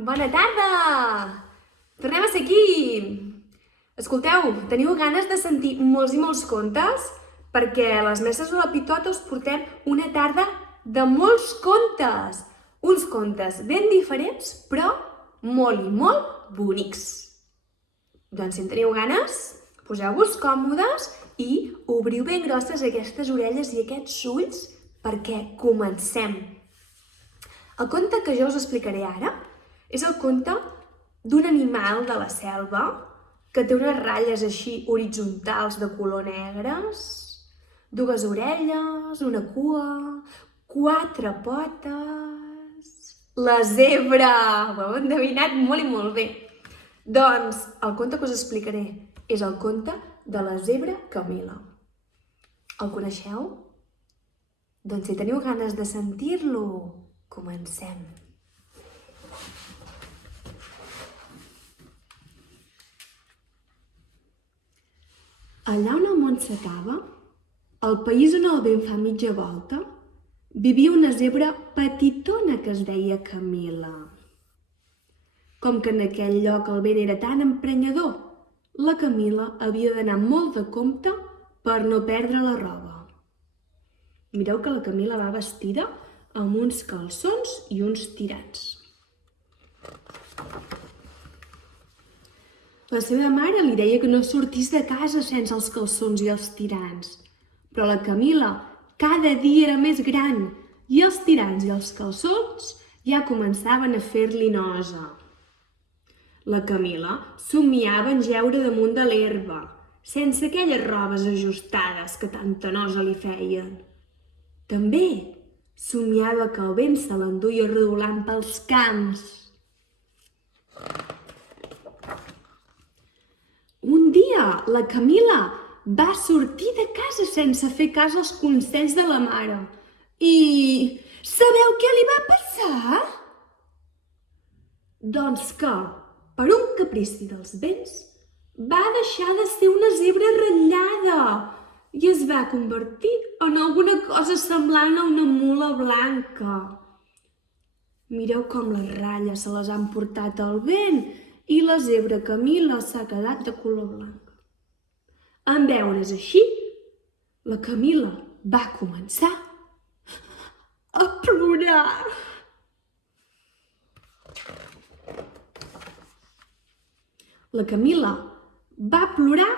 Bona tarda! Tornem a ser aquí! Escolteu, teniu ganes de sentir molts i molts contes? Perquè a les mestres de la Pitota us portem una tarda de molts contes! Uns contes ben diferents, però molt i molt bonics. Doncs si en teniu ganes, poseu-vos còmodes i obriu ben grosses aquestes orelles i aquests ulls perquè comencem. El conte que jo us explicaré ara és el conte d'un animal de la selva que té unes ratlles així horitzontals de color negres, dues orelles, una cua, quatre potes... La zebra! Ho heu endevinat molt i molt bé. Doncs el conte que us explicaré és el conte de la zebra Camila. El coneixeu? Doncs si teniu ganes de sentir-lo, comencem. Allà on el món s'acaba, al país on el vent fa mitja volta, vivia una zebra petitona que es deia Camila. Com que en aquell lloc el vent era tan emprenyador, la Camila havia d'anar molt de compte per no perdre la roba. Mireu que la Camila va vestida amb uns calçons i uns tirants. La seva mare li deia que no sortís de casa sense els calçons i els tirants, però la Camila cada dia era més gran i els tirants i els calçons ja començaven a fer-li nosa. La Camila somiava en jeure damunt de l'herba, sense aquelles robes ajustades que tanta nosa li feien. També somiava que el vent se l'enduia rodolant pels camps. Un dia la Camila va sortir de casa sense fer cas als consells de la mare. I sabeu què li va passar? Doncs que, per un caprici dels vents, va deixar de ser una zebra ratllada i es va convertir en alguna cosa semblant a una mula blanca. Mireu com les ratlles se les han portat al vent i la zebra Camila s'ha quedat de color blanc. En veure's així, la Camila va començar a plorar. La Camila va plorar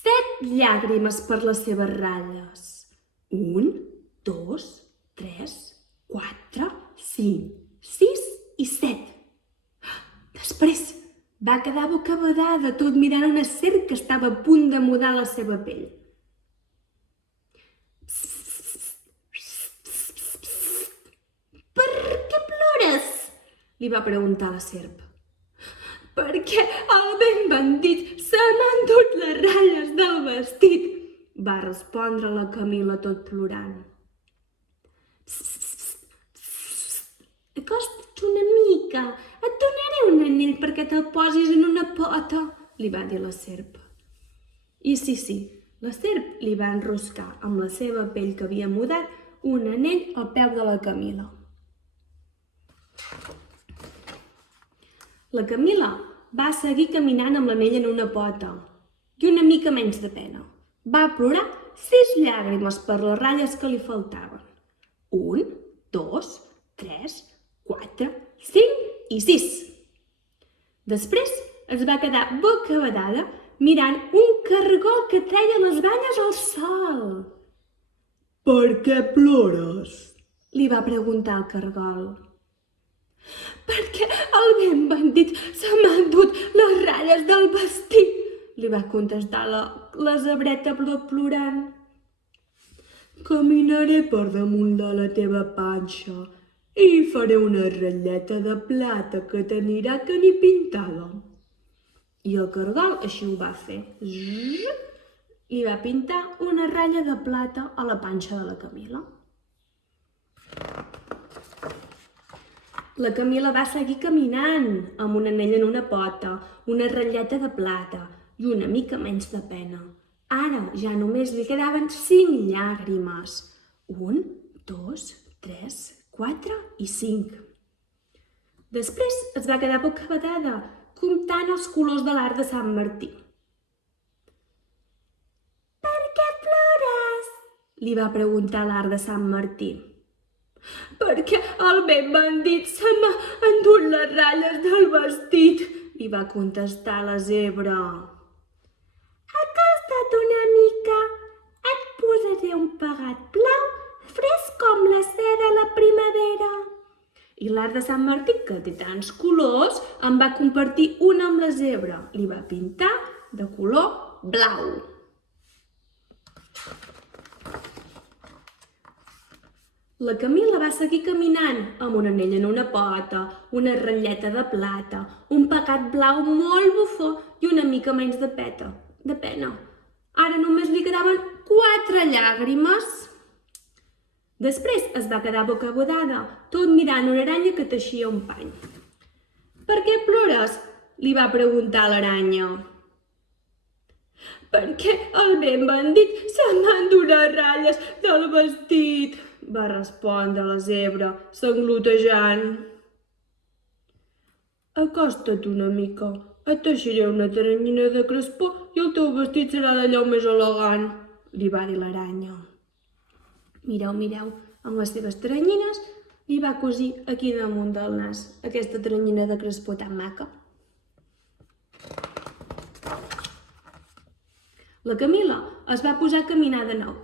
7 llàgrimes per les seves ratlles. 1, 2, 3, 4, 5, 6 i 7. Després va quedar bocabadada tot mirant una serp que estava a punt de mudar la seva pell. Per què plores? Li va preguntar la serp. Perquè el ben bandit se m'ha endut les ratlles del vestit, va respondre la Camila tot plorant. Acosta't una mica, et donaré un anell perquè te'l posis en una pota, li va dir la serp. I sí, la serp li va enroscar amb la seva pell que havia mudat un anell al peu de la Camila. La Camila va seguir caminant amb l'anell en una pota i una mica menys de pena. Va plorar 6 llàgrimes per les ratlles que li faltaven. 1, 2, 3, 4, 5 i 6. Després es va quedar bocabadada mirant un cargol que treia les banyes al sol. Per què plores? Li va preguntar el cargol. Perquè el ben bandit se m'ha endut les ratlles del vestit, li va contestar la zebreta plorant. Caminaré per damunt de la teva panxa i faré una ratlleta de plata que t'anirà que ni pintada. I el cargol així ho va fer. Li va pintar una ratlla de plata a la panxa de la Camila. La Camila va seguir caminant amb un anell en una pota, una ratlleta de plata i una mica menys de pena. Ara ja només li quedaven 5 llàgrimes. 1, 2, 3, 4 i 5. Després es va quedar bocabadada, comptant els colors de l'arc de Sant Martí. Per què plores? Li va preguntar l'arc de Sant Martí. Perquè el ben bandit se m'ha endut les ratlles del vestit, li va contestar la zebra. Acosta't una mica, et posaré un pegat blau fresc com la seda a la primavera. I l'arc de Sant Martí, que té tants colors, en va compartir un amb la zebra. Li va pintar de color blau. La Camila va seguir caminant amb un anell en una pota, una ratlleta de plata, un pegat blau molt bufó i una mica menys de pena. Ara només li quedaven 4 llàgrimes. Després es va quedar bocabadada, tot mirant una aranya que teixia un pany. Per què plores? Li va preguntar l'aranya. Perquè el ben bandit se m'ha endut les ratlles del vestit, va respondre la zebra, sanglotejant. Acosta't una mica, et teixiré una teranyina de crespó i el teu vestit serà d'allò més elegant, li va dir l'aranya. Mireu, amb les seves teranyines li va cosir aquí damunt del nas aquesta teranyina de crespó tan maca. La Camila es va posar a caminar de nou,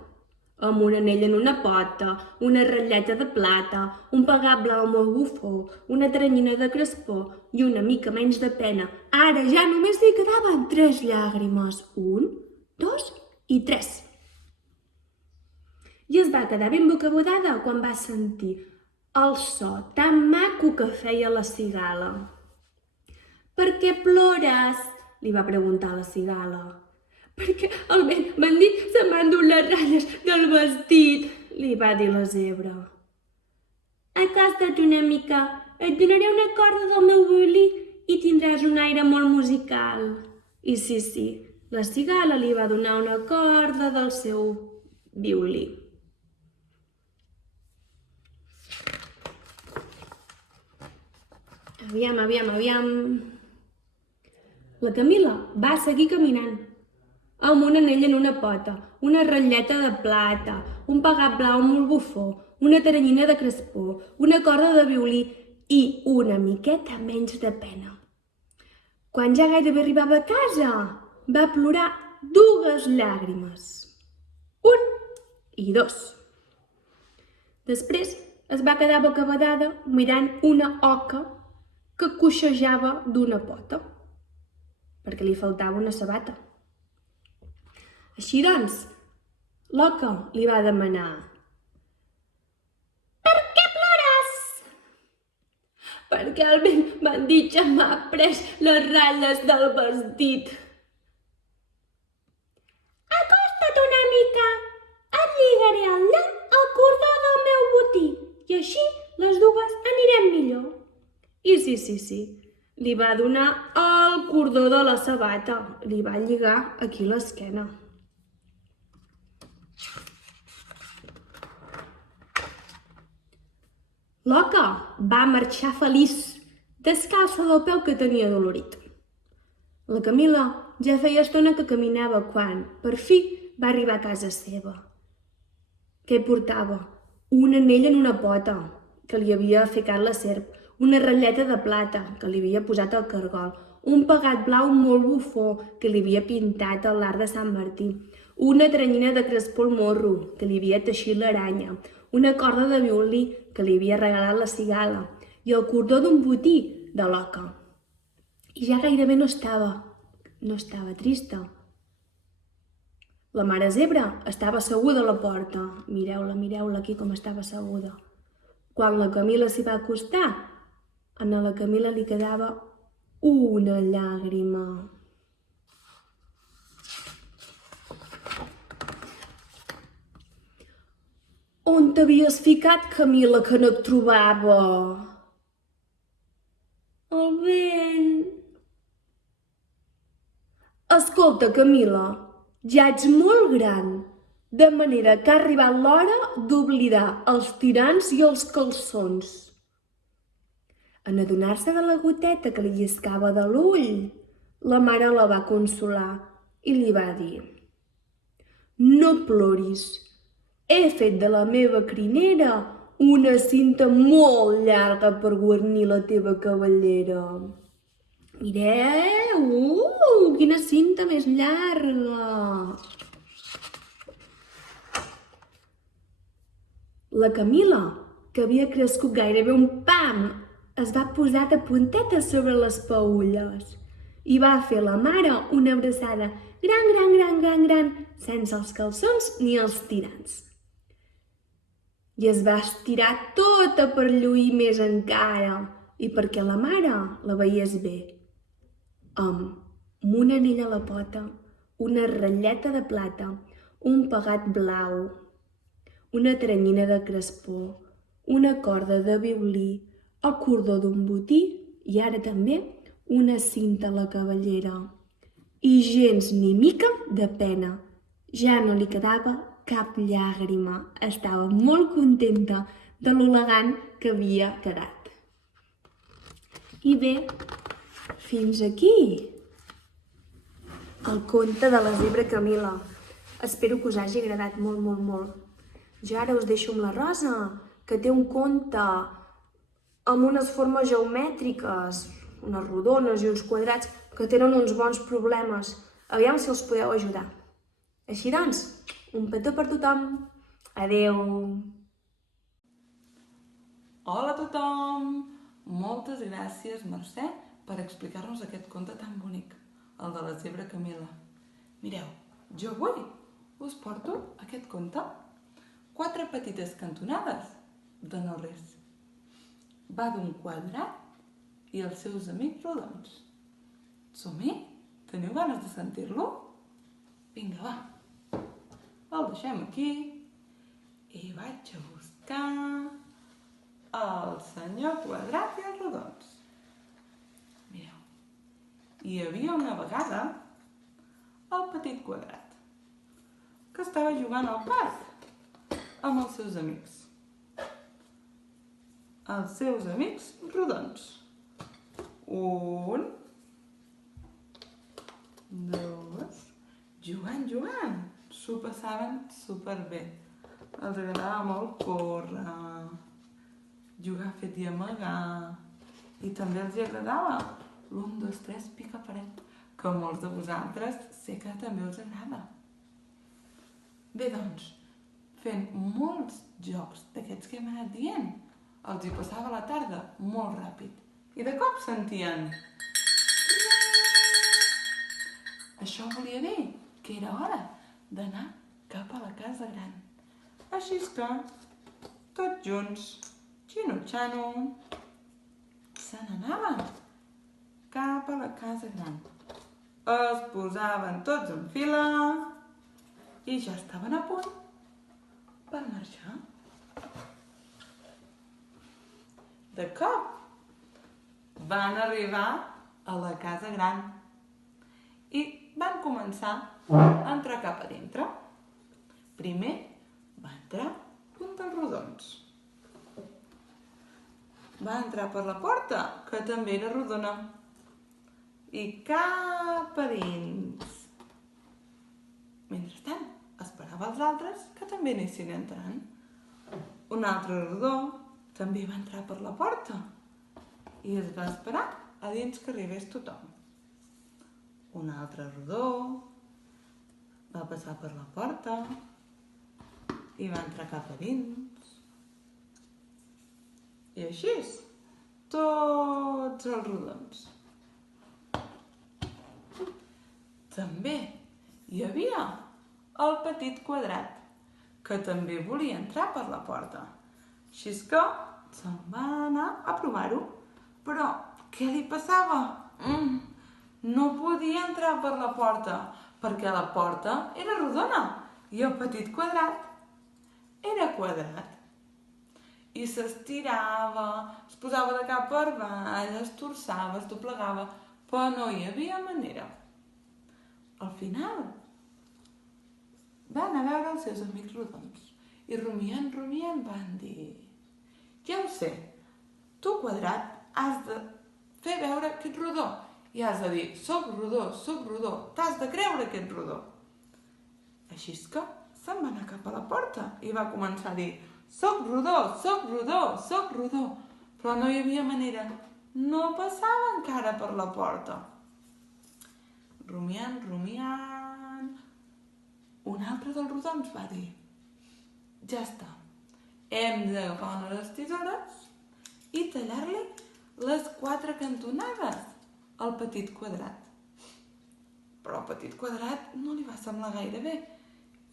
amb un anell en una pota, una ratlleta de plata, un pegat blau molt bufó, una teranyina de crespó i una mica menys de pena. Ara ja només li quedaven 3 llàgrimes. 1, 2 i 3. I es va quedar ben bocabadada quan va sentir el so tan maco que feia la cigala. Per què plores? Li va preguntar la cigala. Perquè el ben bandit se m'ha endut les ratlles del vestit, li va dir la zebra. Acosta't una mica, et donaré una corda del meu violí i tindràs un aire molt musical. I sí, la cigala li va donar una corda del seu violí. Aviam. La Camila va seguir caminant, amb un anell en una pota, una ratlleta de plata, un pegat blau molt bufó, una teranyina de crespó, una corda de violí i una miqueta menys de pena. Quan ja gairebé arribava a casa, va plorar 2 llàgrimes. 1 i 2. Després es va quedar bocabadada mirant una oca que coixejava d'una pota, perquè li faltava una sabata. Així doncs, l'oca li va demanar: Per què plores? Perquè el ben bandit ja m'ha pres les ratlles del vestit. Acosta't una mica, et lligaré el llamp al cordó del meu botí i així les dues anirem millor. I sí, li va donar el cordó de la sabata, li va lligar aquí l'esquena. L'oca va marxar feliç, descalça del peu que tenia dolorit. La Camila ja feia estona que caminava quan, per fi, va arribar a casa seva. Què portava? Un anell en una pota, que li havia ficat la serp, una ratlleta de plata, que li havia posat el cargol, un pegat blau molt bufó, que li havia pintat a l'arc de Sant Martí, una teranyina de crespó al morro, que li havia teixit l'aranya, una corda de violí que li havia regalat la cigala i el cordó d'un botí de l'oca. I ja gairebé no estava trista. La mare zebra estava asseguda a la porta. Mireu-la aquí com estava asseguda. Quan la Camila s'hi va acostar, a la Camila li quedava una llàgrima. On t'havies ficat, Camila, que no et trobava? El vent. Escolta, Camila, ja ets molt gran, de manera que ha arribat l'hora d'oblidar els tirants i els calçons. En adonar-se de la goteta que li lliscava de l'ull, la mare la va consolar i li va dir: «No ploris, he fet de la meva crinera una cinta molt llarga per guarnir la teva cabellera. Mireu! Quina cinta més llarga!» La Camila, que havia crescut gairebé un pam, es va posar de puntetes sobre les peülles i va fer a la mare una abraçada gran, sense els calçons ni els tirants. I es va estirar tota per lluir més encara i perquè la mare la veiés bé, amb un anell a la pota, una ratlleta de plata, un pegat blau, una teranyina de crespó, una corda de violí, el cordó d'un botí i ara també una cinta a la cabellera. I gens ni mica de pena. Ja no li quedava cap llàgrima. Estava molt contenta de lo elegant que havia quedat. I bé, fins aquí el conte de la zebra Camila. Espero que us hagi agradat molt. Jo ara us deixo amb la Rosa, que té un conte amb unes formes geomètriques, unes rodones i uns quadrats, que tenen uns bons problemes. Aviam si els podeu ajudar. Així doncs, un petó per tothom. Adeu! Hola a tothom! Moltes gràcies, Mercè, per explicar-nos aquest conte tan bonic, el de la zebra Camila. Mireu, jo avui us porto aquest conte. 4 petites cantonades de no res. Va d'un quadrat i els seus amics rodons. Som-hi? Teniu ganes de sentir-lo? Vinga, va. El deixem aquí i vaig a buscar el senyor quadrat i els rodons. Mireu, hi havia una vegada el petit quadrat que estava jugant al parc amb els seus amics. Els seus amics rodons. 1, 2, jugant. S'ho passaven superbé. Els agradava molt córrer, jugar fet i amagar. I també els agradava l'1, 2, 3, pica paret, que a molts de vosaltres sé que també us agrada. Bé, doncs, fent molts jocs d'aquests que hem anat dient, els hi passava la tarda molt ràpid. I de cop sentien... Això volia dir que era hora d'anar cap a la casa gran. Així que, tots junts, xino-xano, se n'anaven cap a la casa gran. Es posaven tots en fila i ja estaven a punt per marxar. De cop van arribar a la casa gran i van començar a entrar cap a dintre. Primer va entrar un dels rodons. Va entrar per la porta, que també era rodona, i cap a dins. Mentrestant, esperava els altres que també anessin entrant. Un altre rodó també va entrar per la porta i es va esperar a dins que arribés tothom. Un altre rodó va passar per la porta i va entrar cap a dins. I així, tots els rodons. També hi havia el petit quadrat, que també volia entrar per la porta. Així que se'n va anar a provar-ho. Però què li passava? No podia entrar per la porta, perquè la porta era rodona i el petit quadrat era quadrat. I s'estirava, es posava de cap per avall, es torçava, es doblegava, però no hi havia manera. Al final van a veure els seus amics rodons i rumiant van dir: ja ho sé, tu quadrat has de fer veure que ets rodó. I has de dir, soc rodó, t'has de creure que ets rodó. Així és que se'n va anar cap a la porta i va començar a dir, soc rodó, però no hi havia manera, no passava encara per la porta. Rumiant, un altre dels rodons va dir, ja està, hem d'agafar unes tisores i tallar-li les 4 cantonades al petit quadrat. Però el petit quadrat no li va semblar gaire bé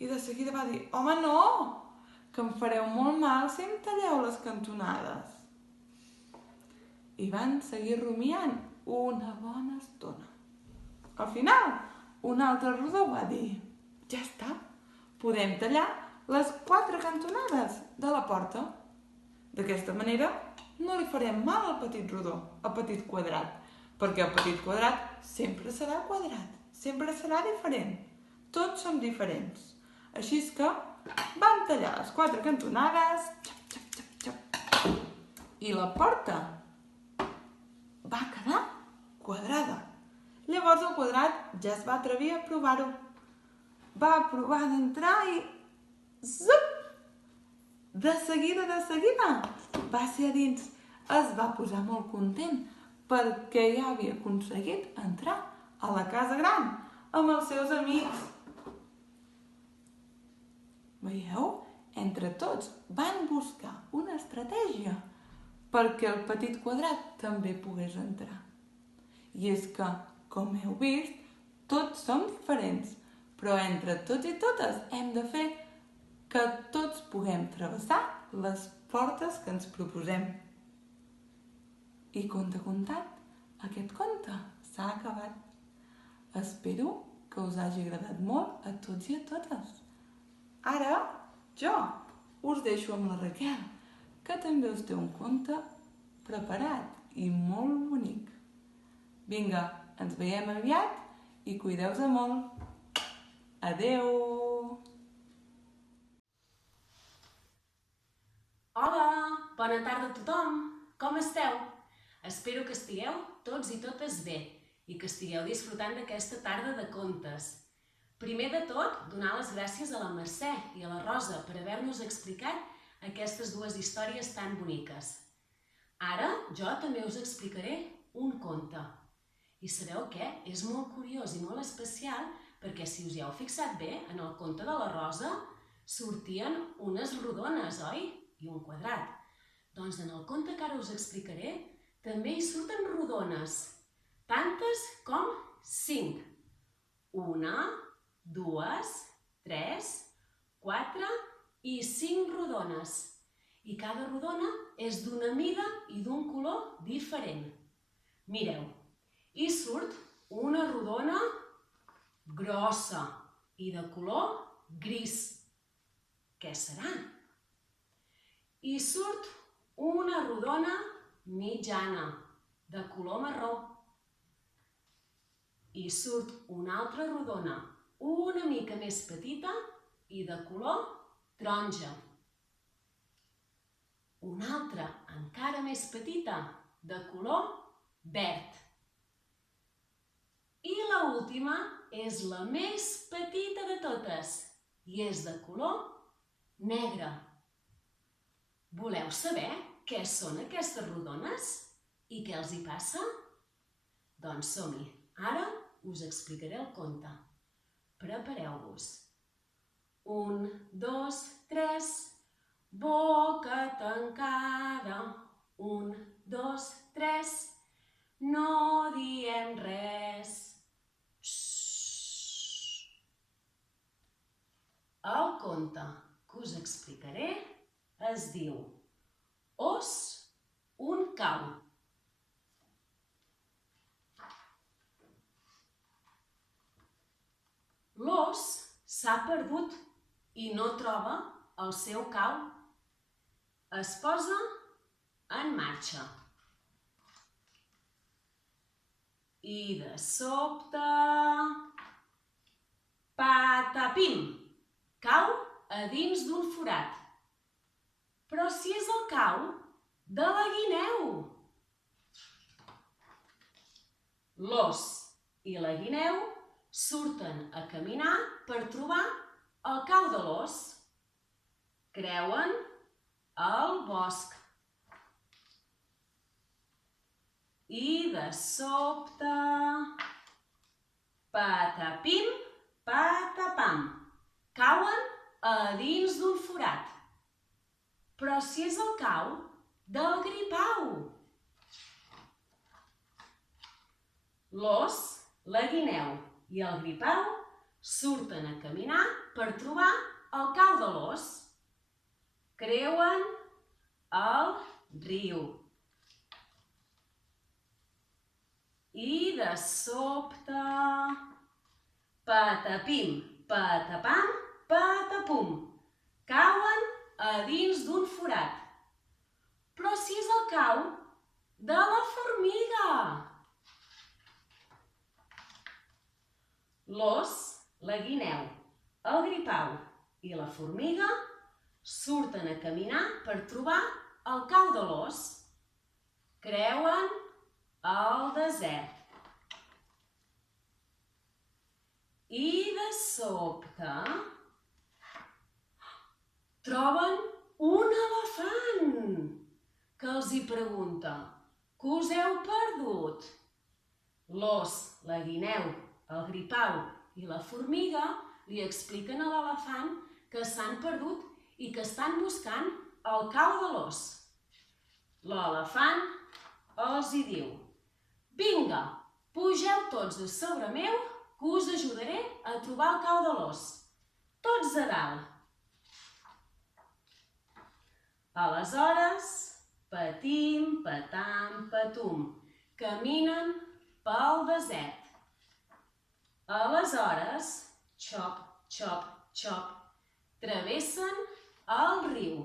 i de seguida va dir, home no, que em fareu molt mal si em talleu les cantonades. I van seguir rumiant una bona estona. Al final, un altre rodó va dir, ja està, podem tallar les 4 cantonades de la porta. D'aquesta manera no li farem mal al petit rodó, al petit quadrat, perquè el petit quadrat sempre serà quadrat, sempre serà diferent. Tots som diferents. Així és que van tallar les 4 cantonades, i la porta va quedar quadrada. Llavors el quadrat ja es va atrevir a provar-ho. Va provar d'entrar i... zup! De seguida, va ser a dins. Es va posar molt content perquè ja havia aconseguit entrar a la casa gran amb els seus amics. Veieu? Entre tots van buscar una estratègia perquè el petit quadrat també pogués entrar. I és que, com heu vist, tots som diferents, però entre tots i totes hem de fer que tots puguem travessar les portes que ens proposem. I conte contat, aquest conte s'ha acabat. Espero que us hagi agradat molt a tots i a totes. Ara, jo us deixo amb la Raquel, que també us té un conte preparat i molt bonic. Vinga, ens veiem aviat i cuideu-vos molt. Adeu! Hola, bona tarda a tothom. Com esteu? Espero que estigueu tots i totes bé i que estigueu disfrutant d'aquesta tarda de contes. Primer de tot, donar les gràcies a la Mercè i a la Rosa per haver-nos explicat aquestes 2 històries tan boniques. Ara jo també us explicaré un conte. I sabeu què? És molt curiós i molt especial perquè si us hi heu fixat bé, en el conte de la Rosa sortien unes rodones, oi? I un quadrat. Doncs en el conte que ara us explicaré també hi surten rodones, tantes com 5. 1, 2, 3, 4 i 5 rodones. I cada rodona és d'una mida i d'un color diferent. Mireu, hi surt una rodona grossa i de color gris. Què serà? Hi surt una rodona mitjana, de color marró. Hi surt una altra rodona, una mica més petita i de color taronja. Una altra encara més petita, de color verd. I l'última és la més petita de totes i és de color negre. Voleu saber què són aquestes rodones i què els hi passa? Doncs som-hi. Ara us explicaré el conte. Prepareu-vos. 1, 2, 3, boca tancada. 1, 2, 3, no diem res. El conte que us explicaré es diu Os, un cau. L'os s'ha perdut i no troba el seu cau. Es posa en marxa. I de sobte... patapim! Cau a dins d'un forat. Però si és el cau de la guineu! L'ós i la guineu surten a caminar per trobar el cau de l'ós. Creuen el bosc. I de sobte, patapim, patapam, cauen a dins d'un forat. Però si és el cau del gripau. L'ós, la guineu i el gripau surten a caminar per trobar el cau de l'ós. Creuen el riu. I de sobte, patapim, patapam, patapum, cauen a dins d'un forat. Però si és el cau de la formiga. L'ós, la guineu, el gripau i la formiga surten a caminar per trobar el cau de l'ós. Creuen el desert. I de sobte troben un elefant que els hi pregunta: "Què us heu perdut?" L'ós, la guineu, el gripau i la formiga li expliquen a l'elefant que s'han perdut i que estan buscant el cau de l'ós. L'elefant els hi diu: "Vinga, pugeu tots a sobre meu, que us ajudaré a trobar el cau de l'ós. Tots a dalt." Aleshores, patim, patam, patum, caminen pel desert. Aleshores, xop, xop, xop, travessen el riu.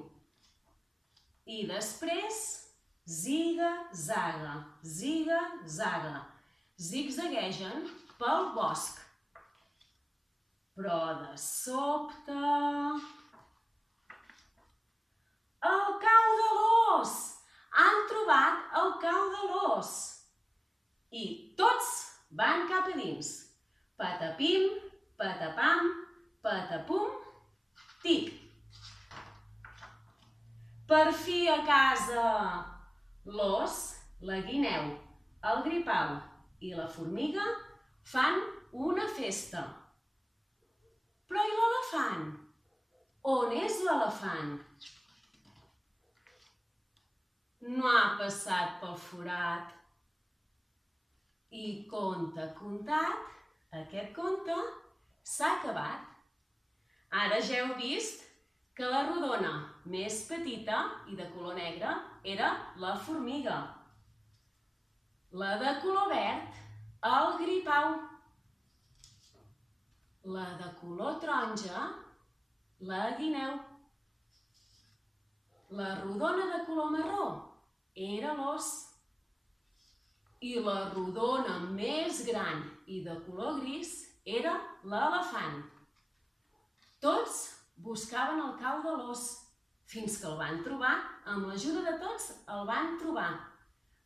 I després, ziga, zaga, zigzaguegen pel bosc. Però de sobte, el cau de l'ós! Han trobat el cau de l'ós! I tots van cap a dins. Patapim, patapam, patapum, tic. Per fi a casa! L'ós, la guineu, el gripau i la formiga fan una festa. Però i l'elefant? On és l'elefant? No ha passat pel forat. I conte contat, aquest conte s'ha acabat. Ara ja heu vist que la rodona més petita i de color negre era la formiga. La de color verd, el gripau. La de color taronja, la guineu. La rodona de color marró era l'ós. I la rodona més gran i de color gris era l'elefant. Tots buscaven el cau de l'ós, fins que el van trobar. Amb l'ajuda de tots el van trobar.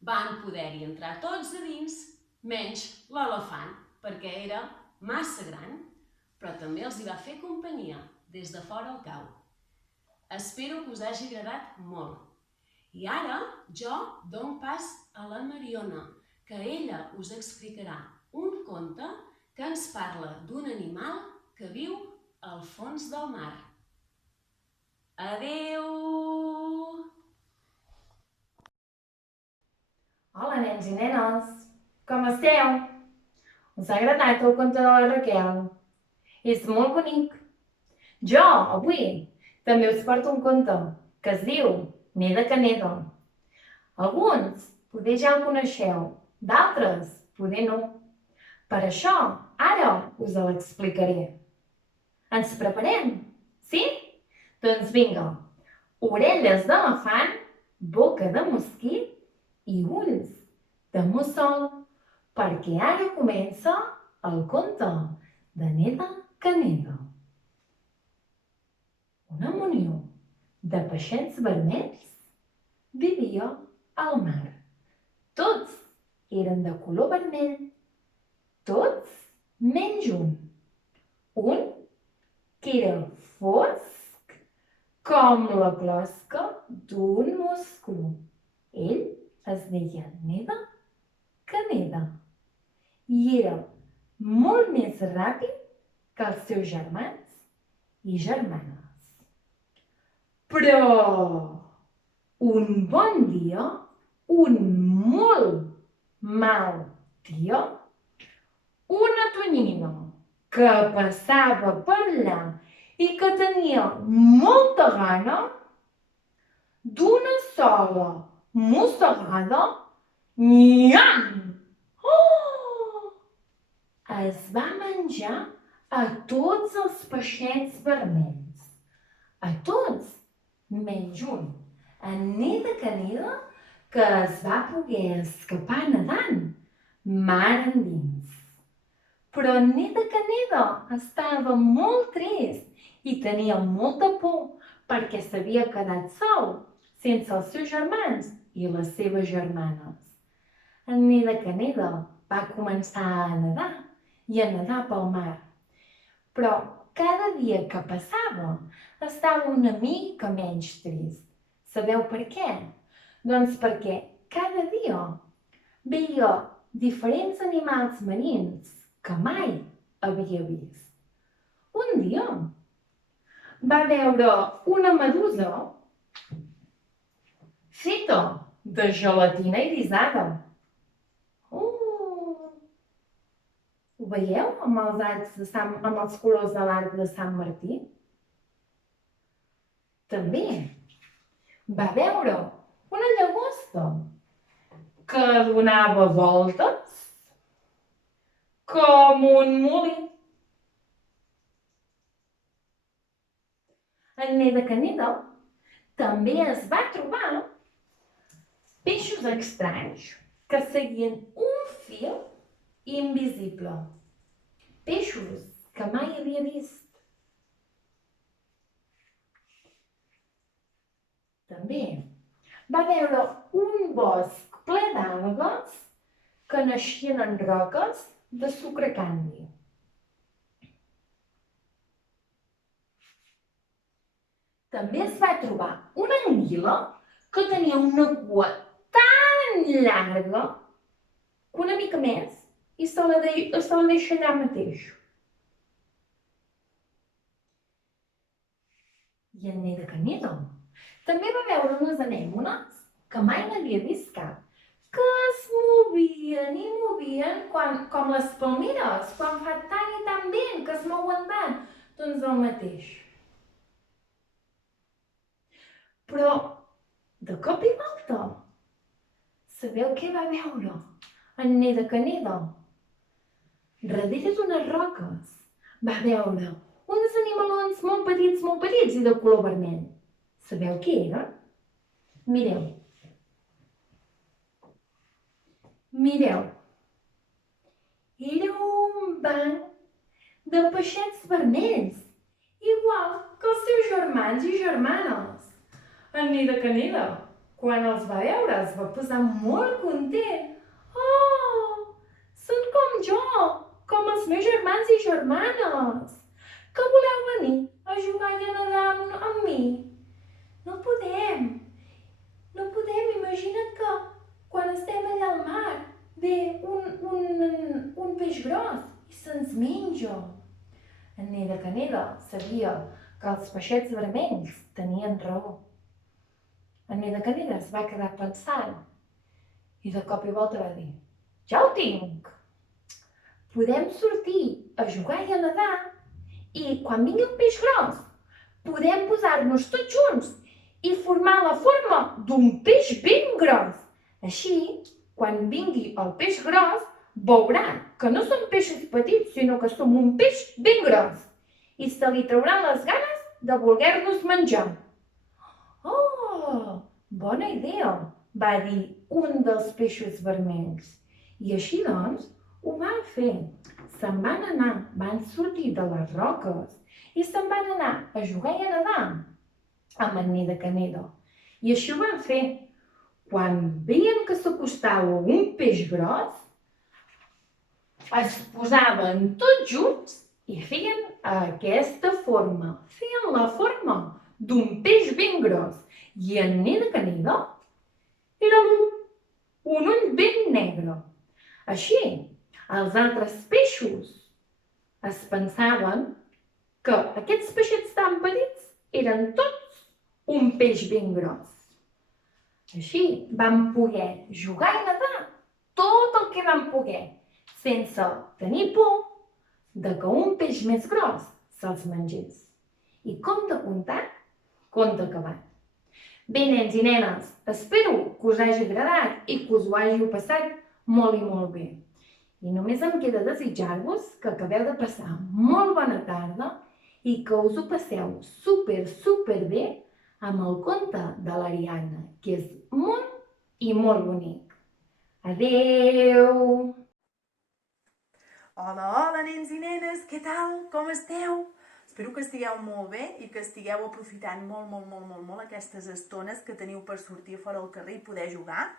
Van poder-hi entrar tots a dins, menys l'elefant, perquè era massa gran, però també els hi va fer companyia des de fora al cau. Espero que us hagi agradat molt. I ara jo dono pas a la Mariona, que ella us explicarà un conte que ens parla d'un animal que viu al fons del mar. Adeu! Hola, nens i nenes! Com esteu? Us ha agradat el conte de la Raquel? És molt bonic. Jo, avui, també us porto un conte que es diu Neda que neda. Alguns poder ja el coneixeu, d'altres poder no. Per això, ara us l'explicaré. Ens preparem? Sí? Doncs vinga, orelles d'elefant, boca de mosquit i ulls de mussol, perquè ara comença el conte de Neda que neda. Una munió de peixets vermells vivia al mar. Tots eren de color vermell, tots menys un. Un que era fosc com la closca d'un musclo. Ell es deia Neda Caneda i era molt més ràpid que els seus germans i germanes. Però un bon dia, un molt mal dia, una tonyina que passava per allà i que tenia molta gana d'una sola mossegada, nyam! Oh! Es va menjar a tots els peixets vermells. A tots, menys un, en Neda Caneda, que es va poder escapar nedant mar endins. Però en Neda Caneda estava molt trist i tenia molta por perquè s'havia quedat sol, sense els seus germans i les seves germanes. En Neda Caneda va començar a nedar i a nedar pel mar. Però cada dia que passava estava una mica menys trist. Sabeu per què? Doncs perquè cada dia veia diferents animals marins que mai havia vist. Un dia va veure una medusa feta de gelatina irisada. Ho veieu amb els colors de l'arc de Sant Martí? També va veure una llagosta que donava voltes com un molí. En Neda Caneda també es va trobar peixos estranys que seguien un fil invisible. Peixos que mai havia vist. També va veure un bosc ple d'algues que naixien en roques de sucre candi. També es va trobar una anguila que tenia una cua tan llarga que una mica més i se la deixa allà mateix. I en Neda Caneda també va veure unes anémones que mai n'havia vist cap, que es movien i movien com les palmeres, quan fa tant i tan vent que es mouen tant, doncs el mateix. Però, de cop i volta, sabeu què va veure en Neda Caneda? Darrere d'unes roques va veure uns animalons molt petits i de color vermell. Sabeu què eren? Mireu. Mireu. Era un banc de peixets vermells, igual que els seus germans i germanes. En Neda Caneda, quan els va veure, es va posar molt content. Oh, són com jo, com els meus germans i germanes. Que voleu venir a jugar i a nedar amb mi? No podem. No podem. Imagina't que quan estem allà al mar ve un peix gros i se'ns menja. En Neda Caneda sabia que els peixets vermells tenien raó. En Neda Caneda es va quedar pensant i de cop i volta va dir: ja ho tinc! Podem sortir a jugar i a nedar i quan vingui un peix gros podem posar-nos tots junts i formar la forma d'un peix ben gros. Així, quan vingui el peix gros, veuran que no som peixos petits, sinó que som un peix ben gros i se li trauran les ganes de voler-nos menjar. Oh, bona idea, va dir un dels peixos vermells. I així doncs, ho van fer. Se'n van anar, van sortir de les roques i se'n van anar a jugar i a nedar amb en Neda Caneda. I així ho van fer. quan veien que s'acostava un peix gros, es posaven tots junts i feien aquesta forma. Feien la forma d'un peix ben gros. I en Neda Caneda era l'ull, un ull ben negre. Així, els altres peixos es pensaven que aquests peixets tan petits eren tots un peix ben gros. Així van poder jugar i nedar tot el que van poder, sense tenir por de que un peix més gros se'ls mengés. I compte comptat, compte acabat. Bé, nens i nenes, espero que us hagi agradat i que us ho hàgiu passat molt i molt bé. I només em queda desitjar-vos que acabeu de passar molt bona tarda i que us ho passeu super bé amb el conte de l'Ariadna, que és molt i molt bonic. Adeu! Hola, nens i nenes, què tal? Com esteu? Espero que estigueu molt bé i que estigueu aprofitant molt aquestes estones que teniu per sortir fora al carrer i poder jugar,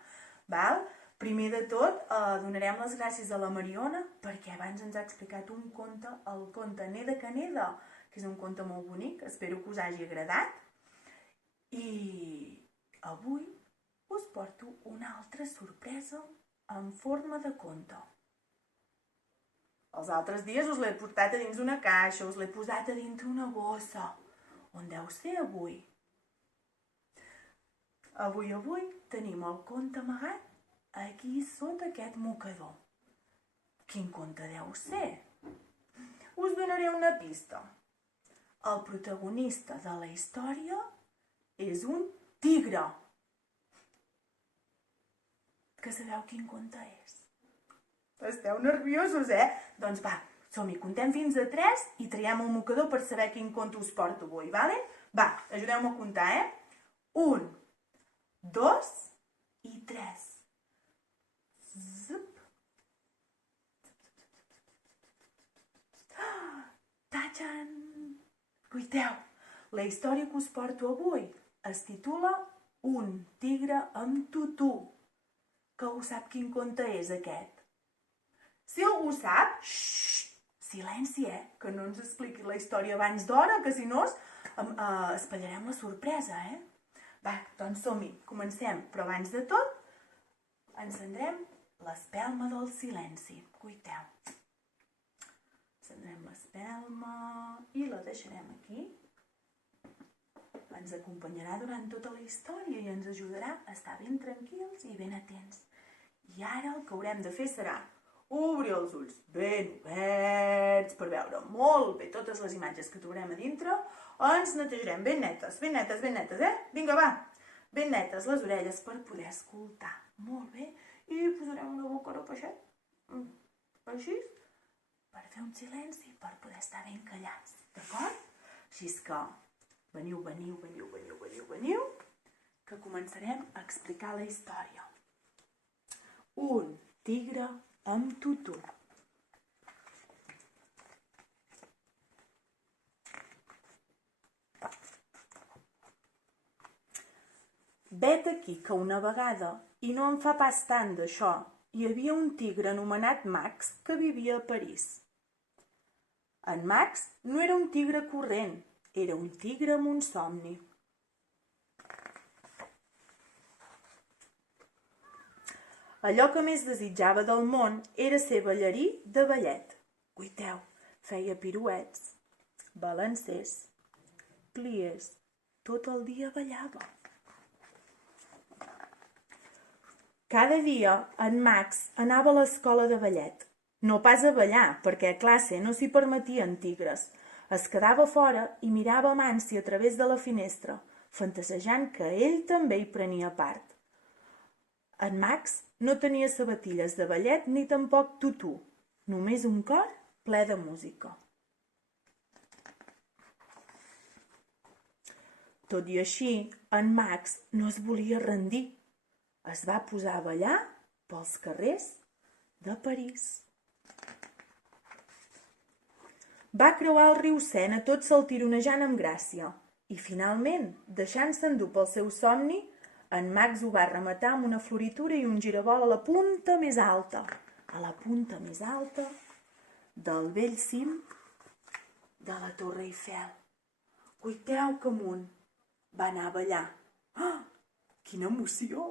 val? Primer de tot, donarem les gràcies a la Mariona perquè abans ens ha explicat un conte, el conte Neda Caneda, que és un conte molt bonic, espero que us hagi agradat. I avui us porto una altra sorpresa en forma de conte. Els altres dies us l'he portat a dins d'una caixa, us l'he posat a dintre una bossa. On deu ser avui? Avui tenim el conte amagat aquí sota aquest mocador. Quin conte deu ser? Us donaré una pista. El protagonista de la història és un tigre. Que sabeu quin conte és? Esteu nerviosos, Doncs va, som-hi, contem fins a 3 i traiem el mocador per saber quin conte us porto avui, vale? Va, ajudeu-me a comptar, 1, 2 i 3. Zup. Tachan! Guaiteu, la història que us porto avui es titula Un tigre amb tutú. Que algú sap quin conte és aquest? Si algú sap, silenci, que no ens expliqui la història abans d'hora, que si no espatllarem la sorpresa, Va, doncs som-hi, comencem. Però abans de tot, encendrem l'espelma del silenci. Cuiteu. Encendrem l'espelma i la deixarem aquí. Ens acompanyarà durant tota la història i ens ajudarà a estar ben tranquils i ben atents. I ara el que haurem de fer serà obrir els ulls ben oberts per veure molt bé totes les imatges que trobarem a dintre. Ens netejarem ben netes, Vinga, va, ben netes les orelles per poder escoltar molt bé i posarem una boca a peixet, així, per fer un silenci, per poder estar ben callats, d'acord? Així que veniu, que començarem a explicar la història. Un tigre amb tutú. Vet aquí que una vegada, i no en fa pas tant d'això, hi havia un tigre anomenat Max que vivia a París. En Max no era un tigre corrent, era un tigre amb un somni. Allò que més desitjava del món era ser ballarí de ballet. Guaiteu, feia piruets, balancers, pliés, tot el dia ballava. Cada dia en Max anava a l'escola de ballet. No pas a ballar, perquè a classe no s'hi permetien tigres. Es quedava fora i mirava amb ànsia a través de la finestra, fantasejant que ell també hi prenia part. En Max no tenia sabatilles de ballet ni tampoc tutú, només un cor ple de música. Tot i així, en Max no es volia rendir. Es va posar a ballar pels carrers de París. Va creuar el riu Sena tot saltironejant amb gràcia i, finalment, deixant-se endur pel seu somni, En Max ho va rematar amb una floritura i un giravolt a la punta més alta. A la punta més alta del vell cim de la Torre Eiffel. Cuiteu que amunt va anar a ballar. Ah, quina emoció!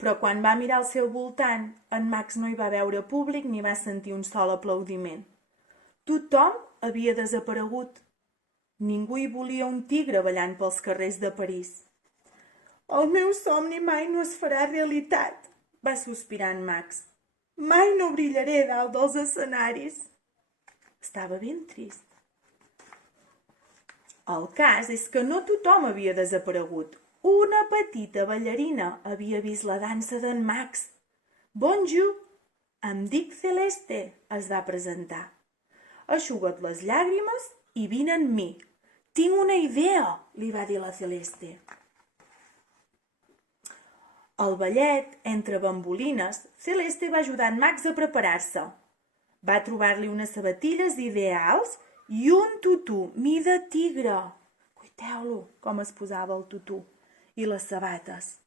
Però quan va mirar al seu voltant, en Max no hi va veure públic ni va sentir un sol aplaudiment. Tothom havia desaparegut. Ningú hi volia un tigre ballant pels carrers de París. El meu somni mai no es farà realitat, va sospirar en Max. Mai no brillaré dalt dels escenaris. Estava ben trist. El cas és que no tothom havia desaparegut. Una petita ballarina havia vist la dansa d'en Max. Bonjour, em dic Celeste, es va presentar. Eixuga't les llàgrimes i vine amb mi. Tinc una idea, li va dir la Celeste. Al ballet, entre bambolines, Celeste va ajudar en Max a preparar-se. Va trobar-li unes sabatilles ideals i un tutú mida tigre. Cuiteu-lo com es posava el tutú i les sabates.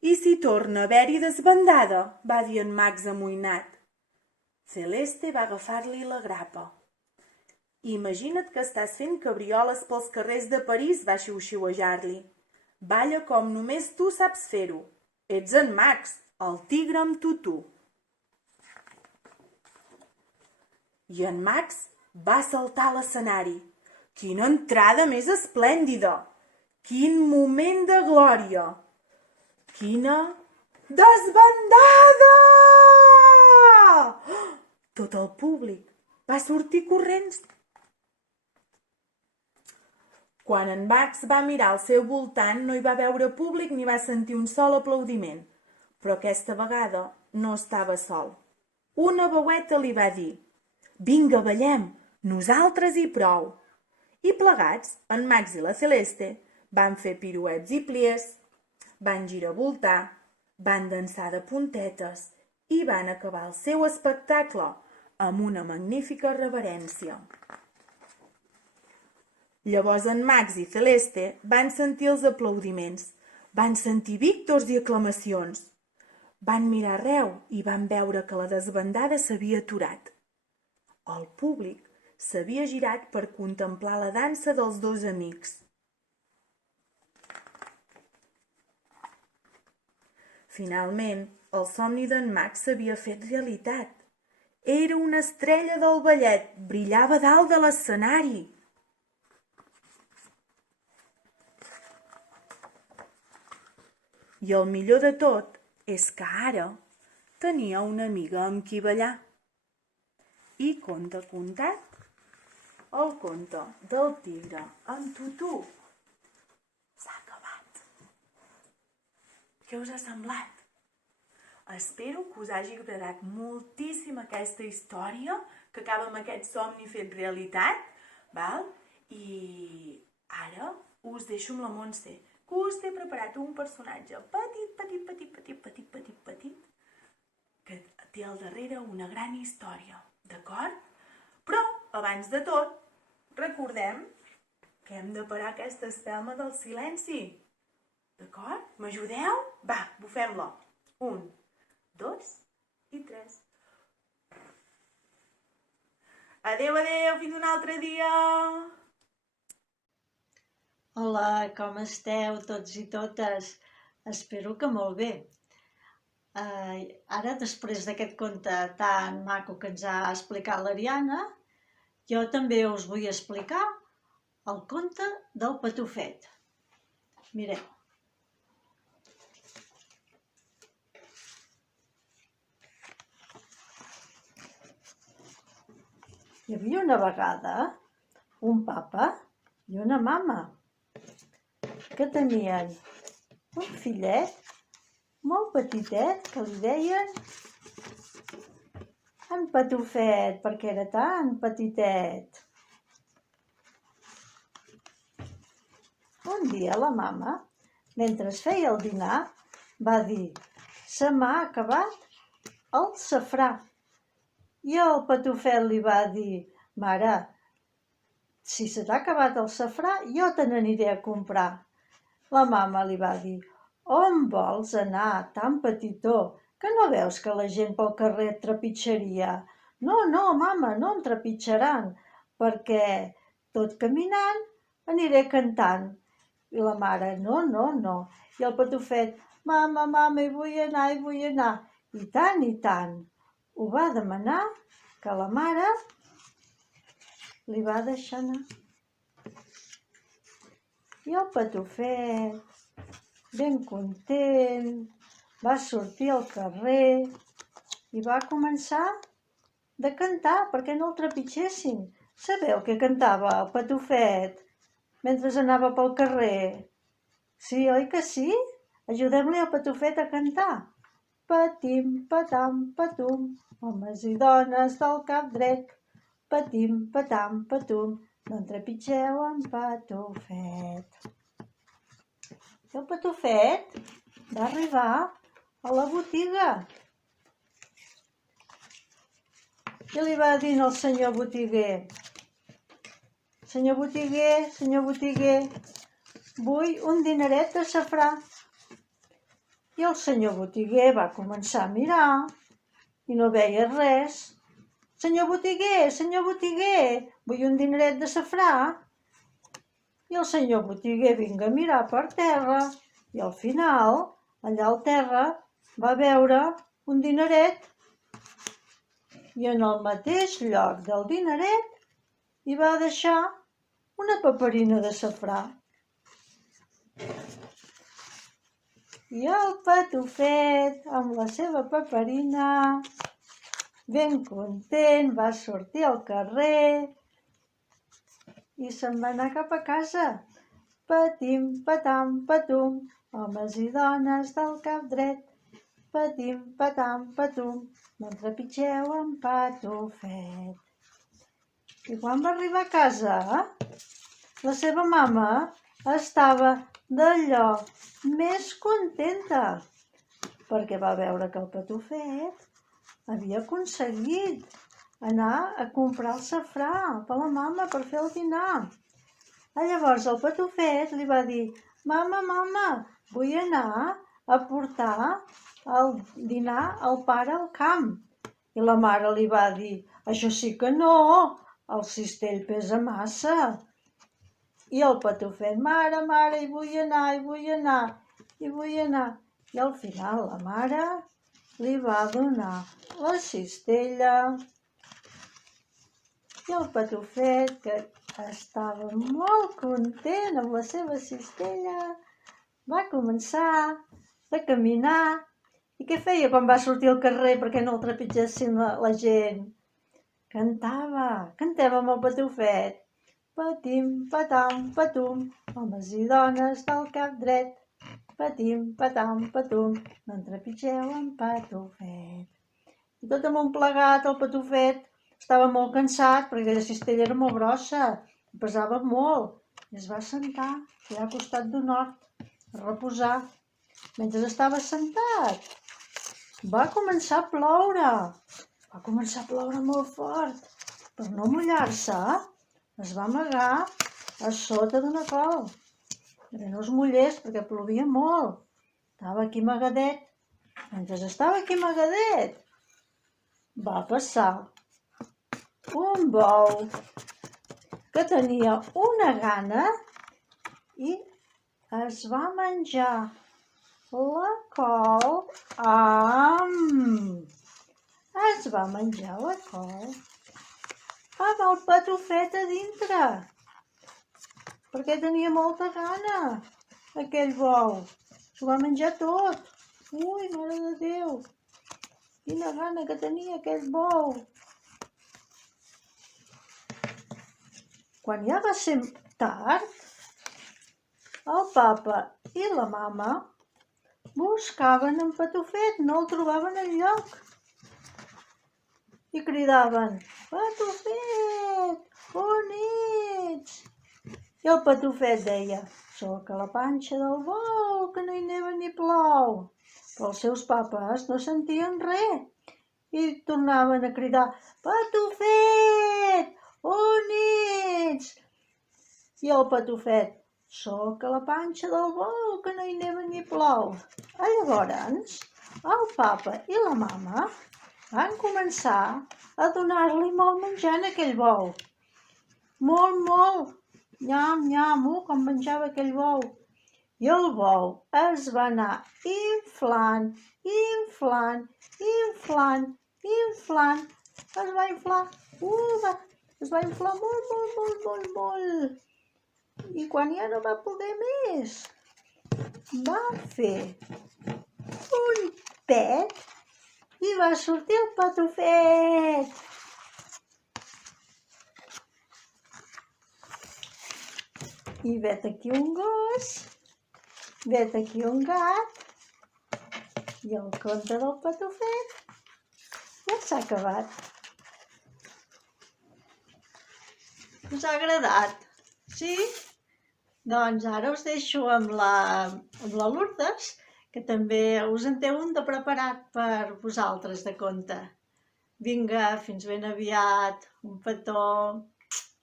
I si torna a haver-hi desbandada, va dir en Max amoïnat. Celeste va agafar-li la grapa. Imagina't que estàs fent cabrioles pels carrers de París, va xiuxiuejar-li. Balla com només tu saps fer-ho. Ets en Max, el tigre amb tutú. I en Max va saltar a l'escenari. Quina entrada més esplèndida! Quin moment de glòria! Quina desbandada! Tot el públic va sortir corrents. Quan en Max va mirar al seu voltant no hi va veure públic ni va sentir un sol aplaudiment. Però aquesta vegada no estava sol. Una veueta li va dir: «Vinga, ballem, nosaltres i prou». I plegats, en Max i la Celeste van fer piruets i pliés, van giravoltar, van dansar de puntetes i van acabar el seu espectacle amb una magnífica reverència. Llavors en Max i Celeste van sentir els aplaudiments, van sentir víctors i aclamacions. Van mirar arreu i van veure que la desbandada s'havia aturat. El públic s'havia girat per contemplar la dansa dels dos amics. Finalment, el somni d'en Max s'havia fet realitat. Era una estrella del ballet, brillava dalt de l'escenari. I el millor de tot és que ara tenia una amiga amb qui ballar. I conte contat, el conte del tigre amb tutú s'ha acabat. Què us ha semblat? Espero que us hagi agradat moltíssim aquesta història, que acaba amb aquest somni fet realitat, val? I ara us deixo amb la Montse, que us té preparat un personatge petit, que té al darrere una gran història, d'acord? Però, abans de tot, recordem que hem de parar aquesta espelma del silenci. D'acord? M'ajudeu? Va, bufem-la. 1, 2 i 3. Adéu, adéu, fins un altre dia! Hola, com esteu tots i totes? Espero que molt bé. Ara, després d'aquest conte tan maco que ens ha explicat l'Ariana, jo també us vull explicar el conte del Patufet. Mireu. Hi havia una vegada un papa i una mama que tenien un fillet molt petitet que li deien en Patufet, perquè era tan petitet. Un dia la mama, mentre es feia el dinar, va dir: «Se m'ha acabat el safrà». I el Patufet li va dir: Mare, si se t'ha acabat el safrà, jo te n'aniré a comprar. La mama li va dir: on vols anar, tan petitó, que no veus que la gent pel carrer et trepitjaria? No, no, mama, no em trepitjaran, perquè tot caminant aniré cantant. I la mare: no, no, no. I el patufet: mama, mama, hi vull anar, hi vull anar. I tant, ho va demanar, que la mare li va deixar anar. I el patufet, ben content, va sortir al carrer i va començar de cantar perquè no el trepitgessin. Sabeu què cantava el patufet mentre anava pel carrer? Sí, oi que sí? Ajudem-li al patufet a cantar. Patim, patam, patum, homes i dones del cap dret. Patim, patam, patum, no en trepitgeu en Patufet. I el Patufet va arribar a la botiga i li va dir al senyor botiguer: senyor botiguer, vull un dineret de safrà. I el senyor botiguer va començar a mirar i no veia res. Senyor botiguer, vull un dineret de safrà. I el senyor botiguer vinga a mirar per terra i al final, allà al terra, va veure un dineret i en el mateix lloc del dineret hi va deixar una paperina de safrà. I el Patufet, amb la seva paperina, ben content, va sortir al carrer i se'n va anar cap a casa. Patim, patam, patum, homes i dones del cap dret. Patim, patam, patum, no en trepitgeu en Patufet. I quan va arribar a casa, la seva mama estava d'allò més contenta, perquè va veure que el Patufet havia aconseguit anar a comprar el safrà per la mama per fer el dinar. Llavors el Patufet li va dir: mama, vull anar a portar el dinar al pare al camp. I la mare li va dir: això sí que no, el cistell pesa massa. I el Patufet: mare, hi vull anar. I al final la mare li va donar la cistella i el Patufet, que estava molt content amb la seva cistella, va començar a caminar. I què feia quan va sortir al carrer perquè no el trepitgessin la gent? Cantava, cantem amb el Patufet. Patim, patam, patum, homes i dones del cap dret. Patim, patam, patum, no en trepitgeu en Patufet. I tot amunt plegat, el Patufet estava molt cansat perquè aquella cistella era molt grossa, pesava molt, i es va sentar allà al costat d'un hort a reposar. Mentre estava sentat, va començar a ploure. Va començar a ploure molt fort. Per no mullar-se, es va amagar a sota d'una col, perquè no es mullés, perquè plovia molt. Estava aquí amagadet. Mentre estava aquí amagadet, va passar un bou que tenia una gana i es va menjar la col Es va menjar la col amb el Patufet a dintre, perquè tenia molta gana aquell bou. S'ho va menjar tot. Ui, mare de Déu, quina gana que tenia aquell bou. Quan ja va ser tard, el papa i la mama buscaven en Patufet, no el trobaven enlloc. I cridaven: Patufet, on ets? I el Patufet deia: soc a la panxa del bou, que no hi neva ni plou. Però els seus papes no sentien res i tornaven a cridar: Patufet, On ets? I el patufet: soc a la panxa del bou, que no hi neva ni plou. Llavors, el papa i la mama van començar a donar-li molt menjar a aquell bou. Molt, molt. Nyam, nyam, com menjava aquell bou. I el bou es va anar inflant, inflant, inflant, inflant. Es va inflar, es va inflar molt, molt, molt, molt, molt. I quan ja no va poder més, va fer un pet i va sortir el patufet. I vet aquí un gos, vet aquí un gat, i el conte del patufet ja s'ha acabat. Us ha agradat? Sí? Doncs ara us deixo amb la Lourdes, que també us en té un de preparat per vosaltres de conte. Vinga, fins ben aviat. Un petó.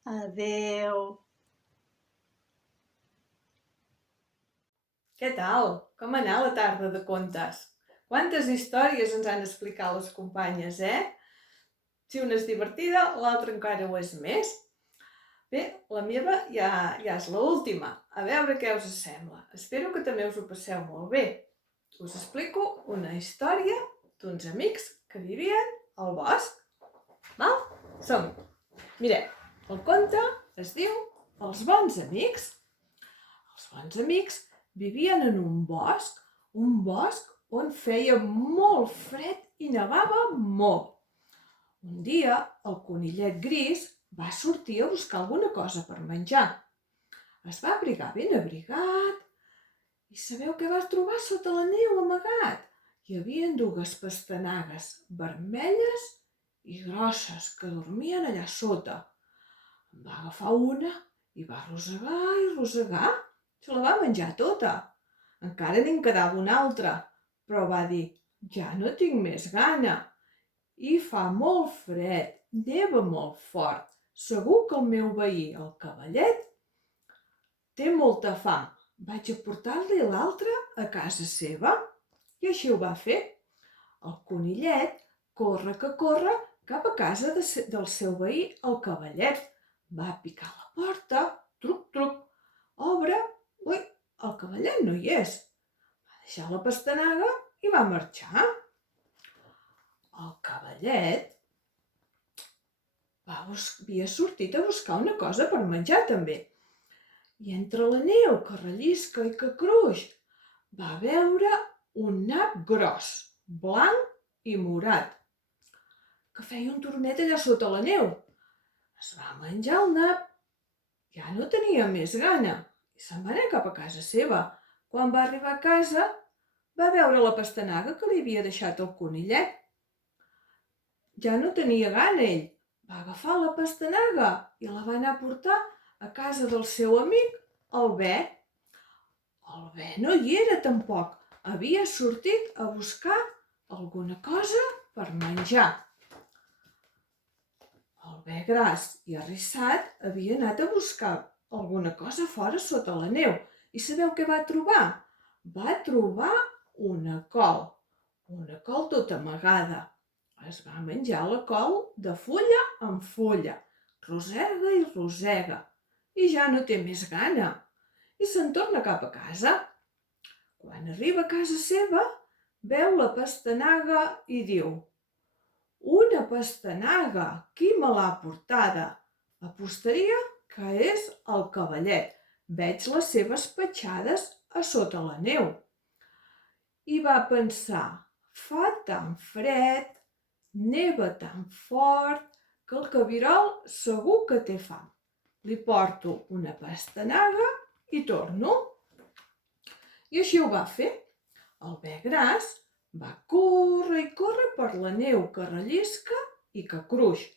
Adeu. Què tal? Com ha anat la tarda de contes? Quantes històries ens han explicat les companyes, Si una és divertida, l'altra encara ho és més. Bé, la meva ja és l'última. A veure què us sembla. Espero que també us ho passeu molt bé. Us explico una història d'uns amics que vivien al bosc. Val? Som-hi. Mireu, el conte es diu Els bons amics. Els bons amics vivien en un bosc on feia molt fred i nevava molt. Un dia, el conillet gris va sortir a buscar alguna cosa per menjar. Es va abrigar ben abrigat i sabeu què va trobar sota la neu amagat? Hi havia dues pastanagues vermelles i grosses que dormien allà sota. En va agafar una i va rosegar i rosegar. Se la va menjar tota. Encara n'en quedava una altra, però va dir: ja no tinc més gana. I fa molt fred, neva molt fort. Segur que el meu veí, el cavallet, té molta fam. Vaig a portar-li l'altra a casa seva. I així ho va fer. El conillet corre que corre cap a casa del seu veí, el cavallet. Va picar a la porta, truc, truc. Obre. Ui, el cavallet no hi és. Va deixar la pastanaga i va marxar. El cavallet havia sortit a buscar una cosa per menjar també. I entre la neu que rellisca i que cruix va veure un nap gros, blanc i morat, que feia un turonet allà sota la neu. Es va menjar el nap. Ja no tenia més gana i se'n va anar cap a casa seva. Quan va arribar a casa, va veure la pastanaga que li havia deixat el conillet. Ja no tenia gana ell. Va agafar la pastanaga i la va anar a portar a casa del seu amic, el Bé. El Bé no hi era tampoc. Havia sortit a buscar alguna cosa per menjar. El Bé gras i arrissat havia anat a buscar alguna cosa fora sota la neu. I sabeu què va trobar? Va trobar una col tota amagada. Es va menjar la col de fulla en fulla, rosega i rosega, i ja no té més gana. I se'n torna cap a casa. Quan arriba a casa seva, veu la pastanaga i diu: una pastanaga, qui me l'ha portada? Apostaria que és el cavallet. Veig les seves petjades a sota la neu. I va pensar: fa tan fred, neva tan fort, que el cabirol segur que té fam. Li porto una pastanaga i torno. I així ho va fer. El Bé gras va córrer i córrer per la neu que rellisca i que cruix,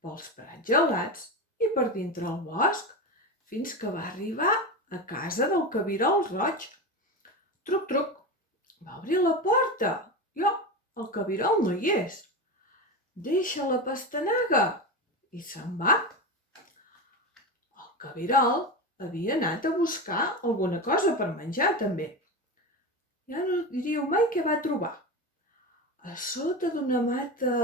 pels prats gelats i per dintre el bosc, fins que va arribar a casa del cabirol roig. Truc, truc, va obrir la porta. El cabirol no hi és. Deixa la pastanaga i se'n va. cabirol havia anat a buscar alguna cosa per menjar, també. Ja no diríeu mai què va trobar. A sota d'una mata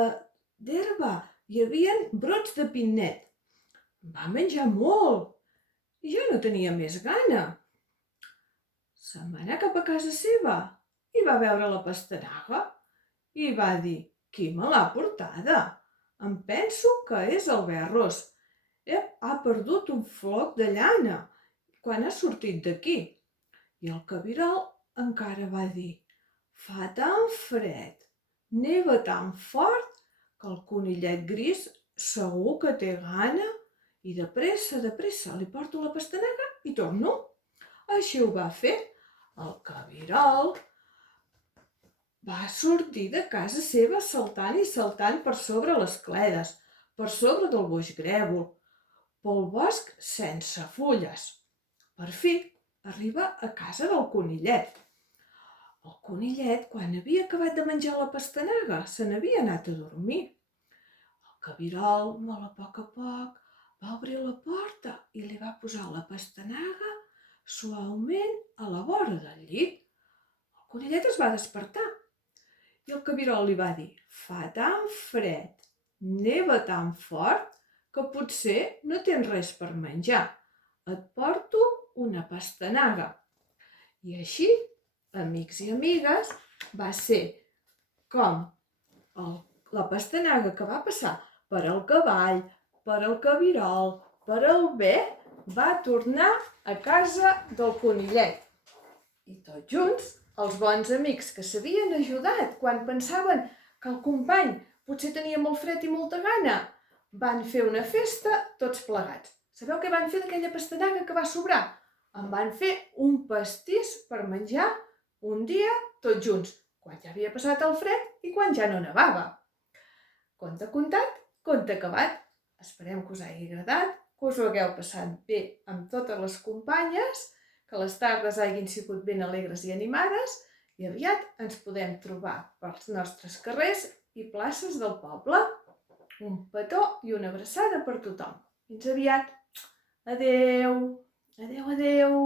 d'herba hi havia brots de pinnet. Va menjar molt i ja no tenia més gana. Se'n va anar cap a casa seva i va veure la pastanaga i va dir: qui me l'ha portada? Em penso que és el Berros. Ha perdut un floc de llana quan ha sortit d'aquí. I el cabirol encara va dir: fa tan fred, neva tan fort, que el conillet gris segur que té gana i de pressa li porto la pastanaga i torno. Així ho va fer. El cabirol va sortir de casa seva saltant i saltant per sobre les cledes, per sobre del boix grèvol, pel bosc sense fulles. Per fi arriba a casa del conillet. El conillet, quan havia acabat de menjar la pastanaga, se n'havia anat a dormir. El cabirol, molt a poc, va obrir la porta i li va posar la pastanaga suaument a la vora del llit. El conillet es va despertar i el cabirol li va dir: fa tan fred, neva tan fort, que potser no tens res per menjar. Et porto una pastanaga. I així, amics i amigues, va ser com la pastanaga que va passar per al cavall, per al cabirol, per al bé, va tornar a casa del conillet. I tots junts, els bons amics que s'havien ajudat quan pensaven que el company potser tenia molt fred i molta gana, van fer una festa tots plegats. Sabeu què van fer d'aquella pastanaga que va sobrar? En van fer un pastís per menjar un dia tots junts, quan ja havia passat el fred i quan ja no nevava. Conte contat, conte acabat. Esperem que us hagi agradat, que us ho hagueu passat bé amb totes les companyes, que les tardes hagin sigut ben alegres i animades i aviat ens podem trobar pels nostres carrers i places del poble. Un petó i una abraçada per tothom. Fins aviat. Adeu. Adeu, adeu.